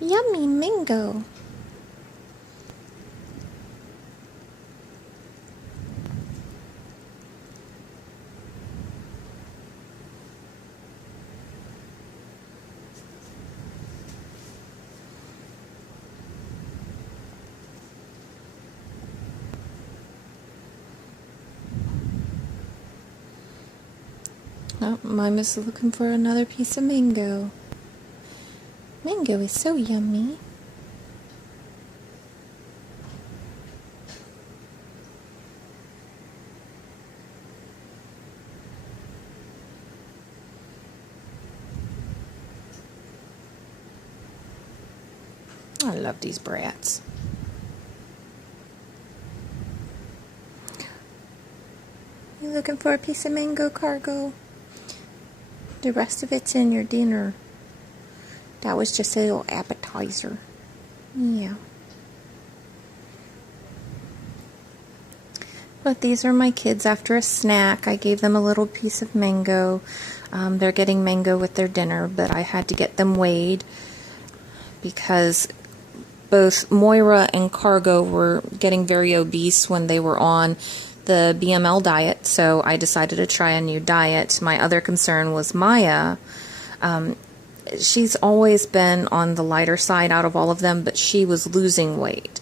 Yummy mango. Oh, Mime is looking for another piece of mango. Mango is so yummy. I love these brats. You looking for a piece of mango, Cargo? The rest of it's in your dinner. That was just a little appetizer. Yeah. But these are my kids after a snack. I gave them a little piece of mango. They're getting mango with their dinner, but I had to get them weighed because both Moira and Cargo were getting very obese when they were on the BML diet, so I decided to try a new diet. My other concern was Maya. She's always been on the lighter side out of all of them, but she was losing weight.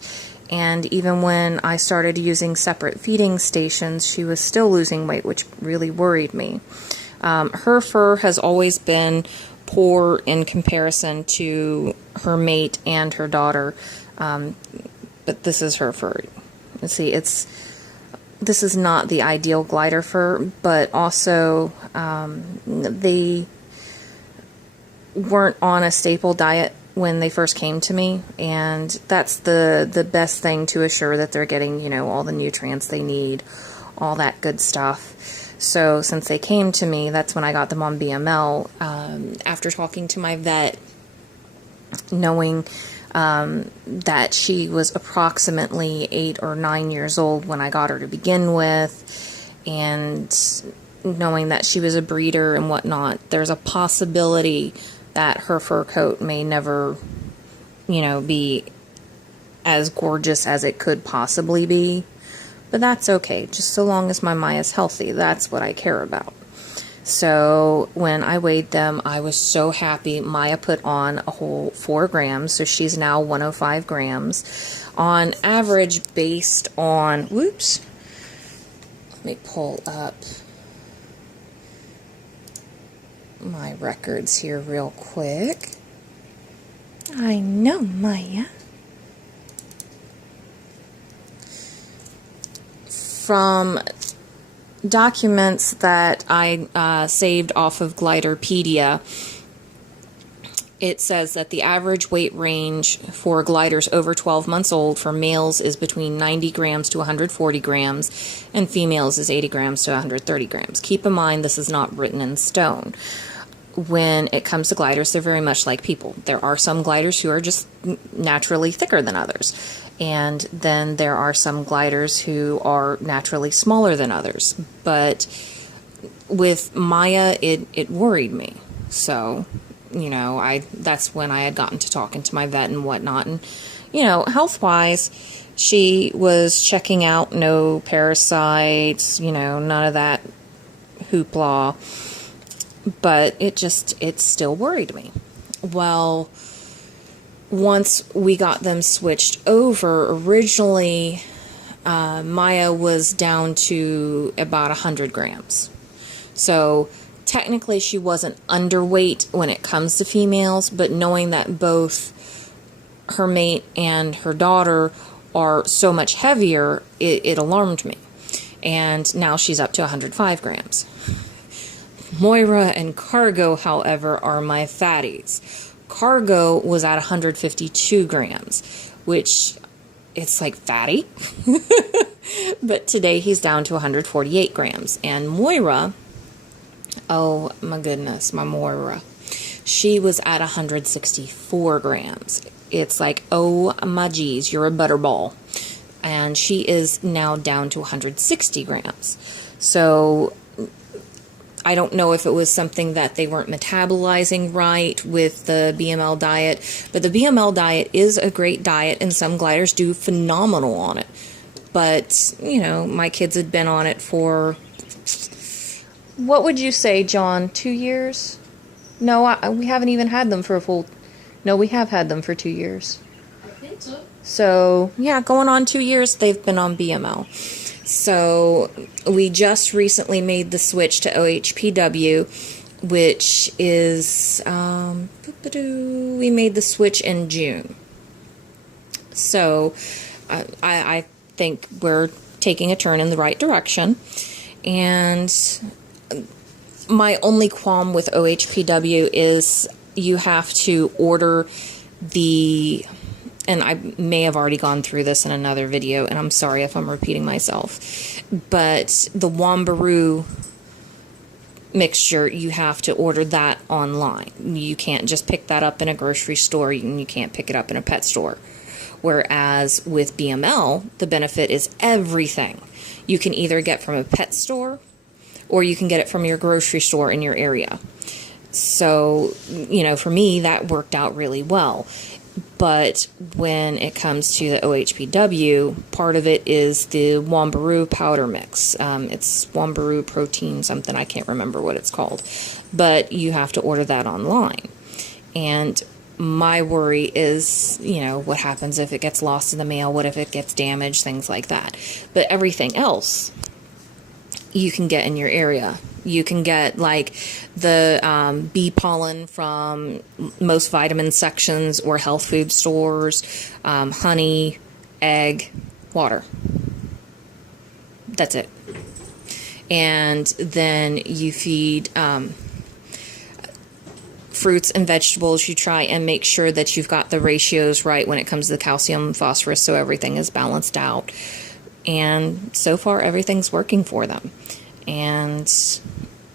And even when I started using separate feeding stations, she was still losing weight, which really worried me. Her fur has always been poor in comparison to her mate and her daughter, but this is her fur. Let's see, this is not the ideal glider fur, but also they weren't on a staple diet when they first came to me, and that's the best thing to assure that they're getting, you know, all the nutrients they need, all that good stuff. So since they came to me, that's when I got them on BML. After talking to my vet, knowing that she was approximately 8 or 9 years old when I got her to begin with, and knowing that she was a breeder and whatnot, there's a possibility that her fur coat may never, you know, be as gorgeous as it could possibly be. But that's okay, just so long as my Maya's healthy. That's what I care about. So when I weighed them, I was so happy. Maya put on a whole 4 grams, so she's now 105 grams. On average, based on, whoops, let me pull up my records here real quick. I know, Maya. From documents that I saved off of Gliderpedia, it says that the average weight range for gliders over 12 months old for males is between 90 grams to 140 grams, and females is 80 grams to 130 grams. Keep in mind, this is not written in stone. When it comes to gliders, they're very much like people. There are some gliders who are just naturally thicker than others. And then there are some gliders who are naturally smaller than others. But with Maya, it worried me. So, you know, that's when I had gotten to talking to my vet and whatnot. And, you know, health-wise, she was checking out no parasites, you know, none of that hoopla. But it still worried me. Well, once we got them switched over, originally Maya was down to about 100 grams. So technically she wasn't underweight when it comes to females, but knowing that both her mate and her daughter are so much heavier, it alarmed me. And now she's up to 105 grams. Moira and Cargo, however, are my fatties. Cargo was at 152 grams, which it's like fatty. But today he's down to 148 grams. And Moira, oh my goodness, my Moira, she was at 164 grams. It's like, oh my geez, you're a butterball. And she is now down to 160 grams. So I don't know if it was something that they weren't metabolizing right with the BML diet, but the BML diet is a great diet, and some gliders do phenomenal on it. But, you know, my kids had been on it for, what would you say, John, 2 years? No, we haven't even had them for a full, no, we have had them for 2 years. I think so. So, yeah, going on 2 years, they've been on BML. So, we just recently made the switch to OHPW, which is, we made the switch in June. So, I think we're taking a turn in the right direction. And my only qualm with OHPW is you have to order the, and I may have already gone through this in another video, and I'm sorry if I'm repeating myself, but the Wambaroo mixture, you have to order that online. You can't just pick that up in a grocery store, and you can't pick it up in a pet store. Whereas with BML, the benefit is everything. You can either get from a pet store, or you can get it from your grocery store in your area. So, you know, for me, that worked out really well. But when it comes to the OHPW, part of it is the Wambaroo powder mix. It's Wambaroo protein something, I can't remember what it's called. But you have to order that online. And my worry is, you know, what happens if it gets lost in the mail? What if it gets damaged? Things like that. But everything else you can get in your area. You can get like the bee pollen from most vitamin sections or health food stores, honey, egg, water. That's it. And then you feed fruits and vegetables. You try and make sure that you've got the ratios right when it comes to the calcium and phosphorus, so everything is balanced out. And so far, everything's working for them. And,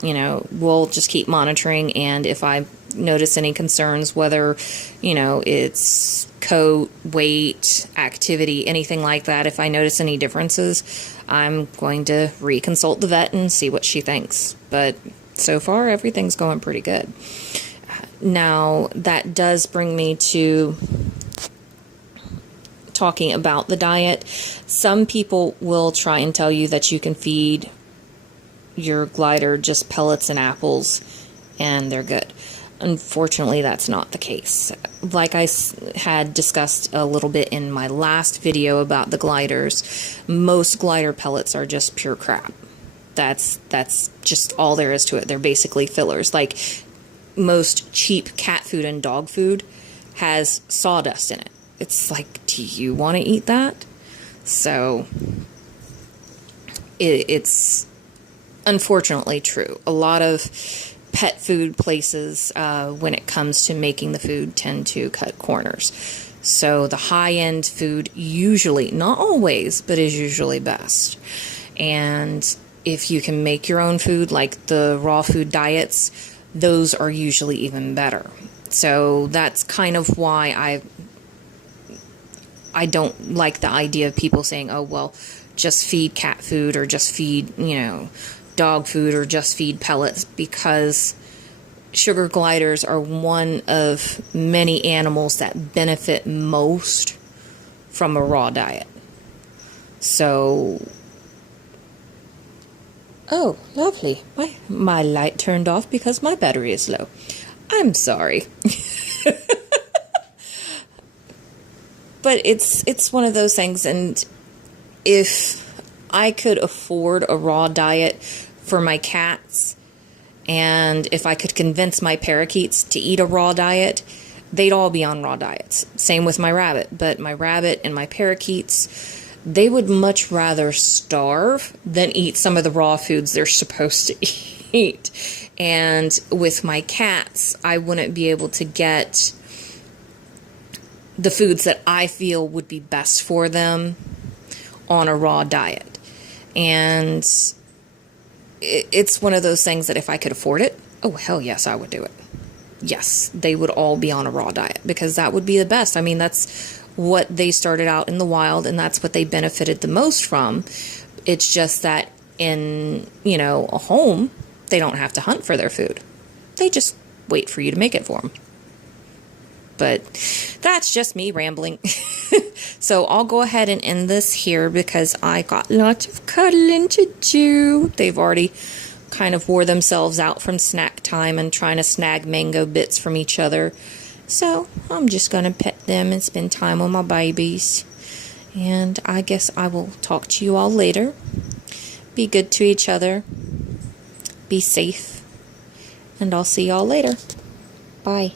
you know, we'll just keep monitoring. And if I notice any concerns, whether, you know, it's coat, weight, activity, anything like that, if I notice any differences, I'm going to reconsult the vet and see what she thinks. But so far, everything's going pretty good. Now, that does bring me to talking about the diet. Some people will try and tell you that you can feed your glider just pellets and apples and they're good. Unfortunately, that's not the case. Like I had discussed a little bit in my last video about the gliders, most glider pellets are just pure crap. That's just all there is to it. They're basically fillers. Like most cheap cat food and dog food has sawdust in it. It's like, do you want to eat that? So it's unfortunately true. A lot of pet food places, when it comes to making the food, tend to cut corners. So the high-end food usually, not always, but is usually best. And if you can make your own food, like the raw food diets, those are usually even better. So that's kind of why I don't like the idea of people saying, oh, well, just feed cat food or just feed, you know, dog food or just feed pellets, because sugar gliders are one of many animals that benefit most from a raw diet. So, oh, lovely. My light turned off because my battery is low. I'm sorry. But it's one of those things, and if I could afford a raw diet for my cats, and if I could convince my parakeets to eat a raw diet, they'd all be on raw diets. Same with my rabbit. But my rabbit and my parakeets, they would much rather starve than eat some of the raw foods they're supposed to eat. And with my cats, I wouldn't be able to get the foods that I feel would be best for them on a raw diet. And it's one of those things that if I could afford it, oh, hell yes, I would do it. Yes, they would all be on a raw diet, because that would be the best. I mean, that's what they started out in the wild, and that's what they benefited the most from. It's just that in, you know, a home, They don't have to hunt for their food. They just wait for you to make it for them. But that's just me rambling. So I'll go ahead and end this here because I got lots of cuddling to do. They've already kind of wore themselves out from snack time and trying to snag mango bits from each other. So I'm just going to pet them and spend time with my babies. And I guess I will talk to you all later. Be good to each other. Be safe. And I'll see y'all later. Bye.